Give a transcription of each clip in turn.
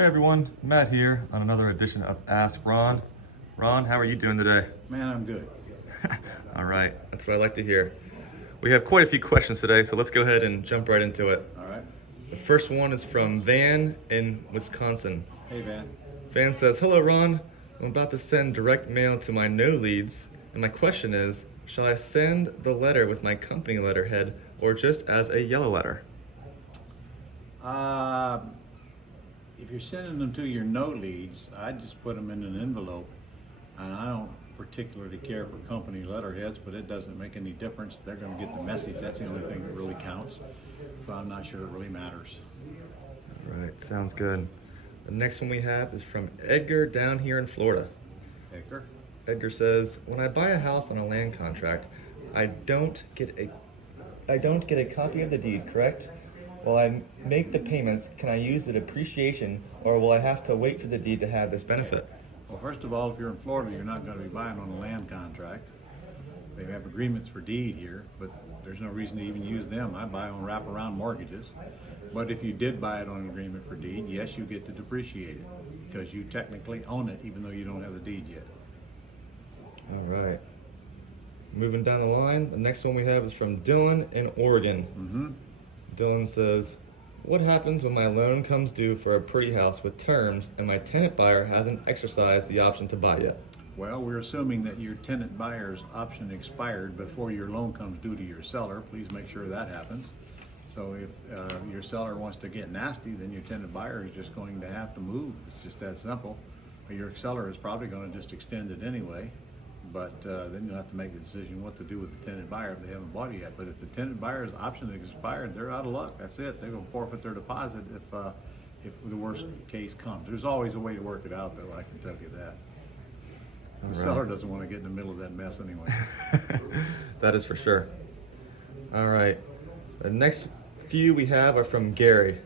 Hey everyone, Matt here on another edition of Ask Ron. Ron, how are you doing today? Man, I'm good. All right, that's what I like to hear. We have quite a few questions today, so let's go ahead and jump right into it. All right. The first one is from Van in Wisconsin. Hey, Van. Van says, "Hello Ron, I'm about to send direct mail to my no leads, and my question is, shall I send the letter with my company letterhead or just as a yellow letter?" If you're sending them to your no leads, I'd just put them in an envelope. And I don't particularly care for company letterheads, but it doesn't make any difference. They're going to get the message. That's the only thing that really counts. So I'm not sure it really matters. All right, sounds good. The next one we have is from Edgar down here in Florida. Edgar? Edgar says, "When I buy a house on a land contract, I don't get a copy of the deed, correct? While I make the payments, can I use the depreciation, or will I have to wait for the deed to have this benefit?" Well, first of all, if you're in Florida, you're not going to be buying on a land contract. They have agreements for deed here, but there's no reason to even use them. I buy on wraparound mortgages. But if you did buy it on an agreement for deed, yes, you get to depreciate it because you technically own it even though you don't have the deed yet. All right. Moving down the line, the next one we have is from Dylan in Oregon. Dylan says, "What happens when my loan comes due for a pretty house with terms and my tenant buyer hasn't exercised the option to buy yet?" Well, we're assuming that your tenant buyer's option expired before your loan comes due to your seller. Please make sure that happens. So if your seller wants to get nasty, then your tenant buyer is just going to have to move. It's just that simple. Your seller is probably going to just extend it anyway. But then you'll have to make a decision what to do with the tenant buyer if they haven't bought it yet. But if the tenant buyer's option has expired, they're out of luck. That's it. They're going to forfeit their deposit if the worst case comes. There's always a way to work it out, though. I can tell you that. The seller doesn't want to get in the middle of that mess anyway. That is for sure. All right. The next few we have are from Gary.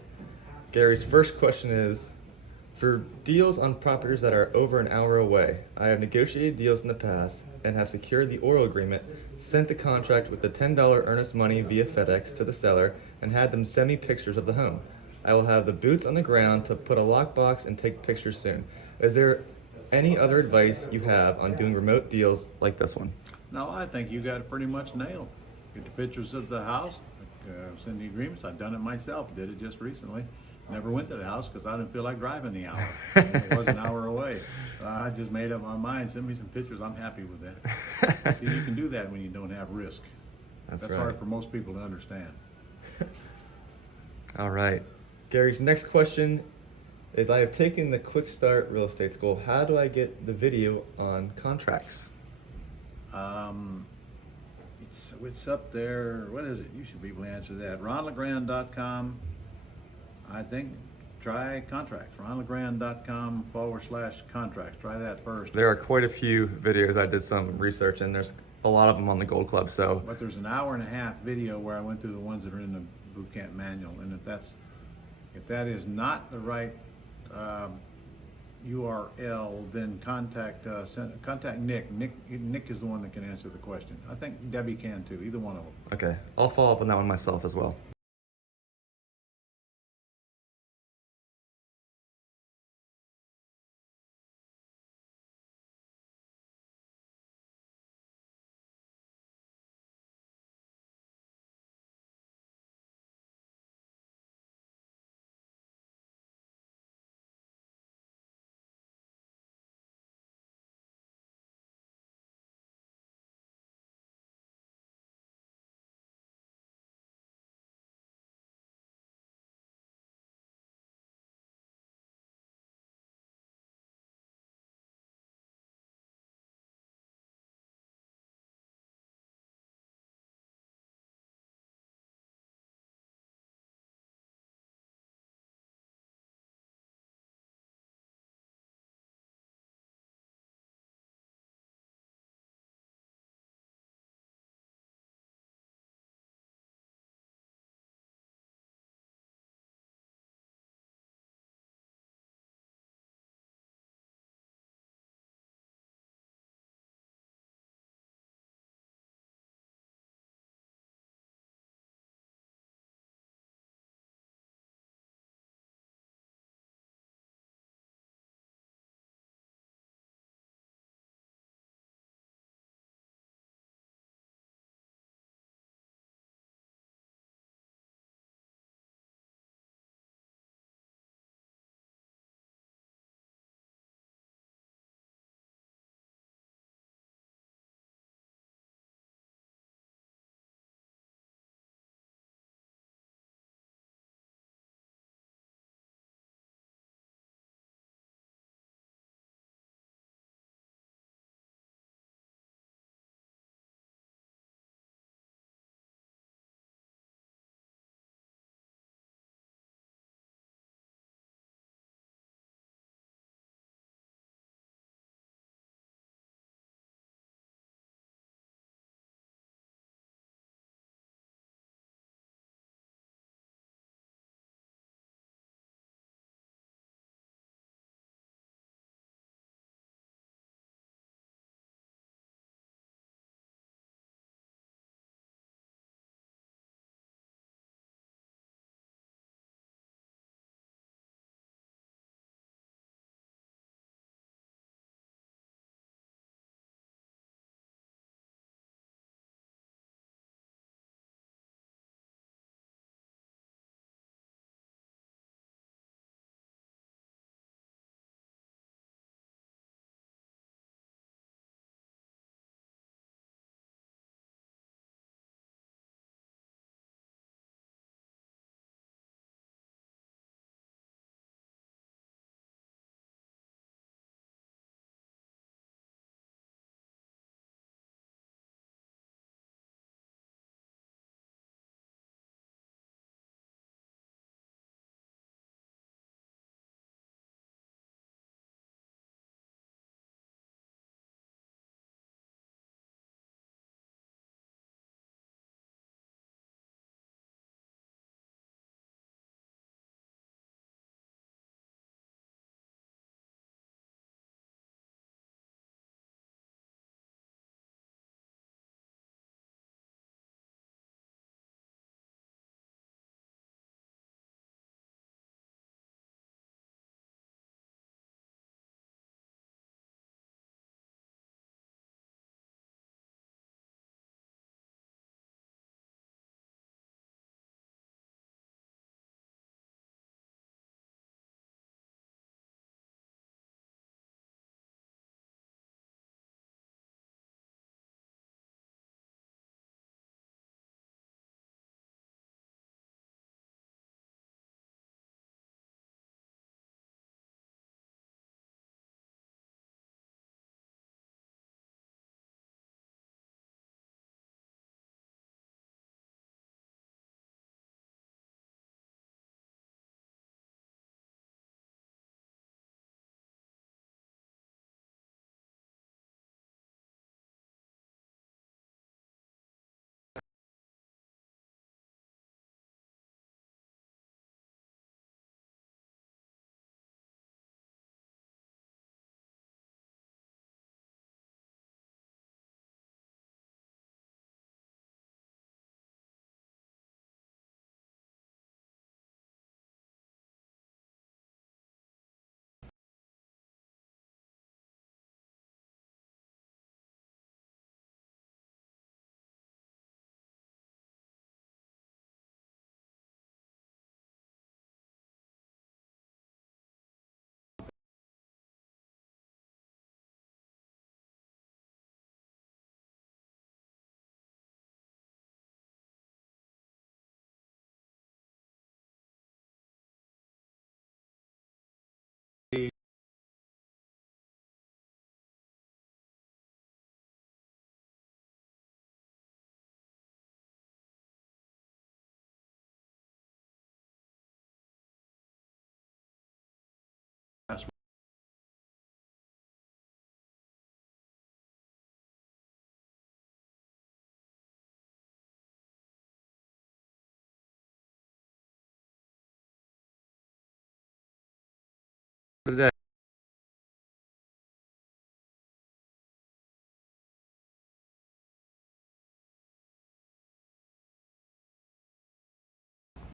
Gary's first question is, "For deals on properties that are over an hour away, I have negotiated deals in the past and have secured the oral agreement, sent the contract with the $10 earnest money via FedEx to the seller, and had them send me pictures of the home. I will have the boots on the ground to put a lockbox and take pictures soon. Is there any other advice you have on doing remote deals like this one?" No, I think you got it pretty much nailed. Get the pictures of the house, send the agreements. I've done it myself, did it just recently. Never went to the house because I didn't feel like driving the hour. It was an hour away. I just made up my mind, send me some pictures, I'm happy with that. See, you can do that when you don't have risk. That's right. hard for most people to understand. All right. Gary's next question is, "I have taken the Quick Start Real Estate School. How do I get the video on contracts?" It's up there. What is it? You should be able to answer that. LeGrand.com. I think try contracts. LeGrand.com/contracts. Try that first. There are quite a few videos. I did some research, and there's a lot of them on the Gold Club. So, But there's an hour and a half video where I went through the ones that are in the boot camp manual, and if that is not the right URL, then contact Nick. Nick is the one that can answer the question. I think Debbie can too. Either one of them. okay, I'll follow up on that one myself as well.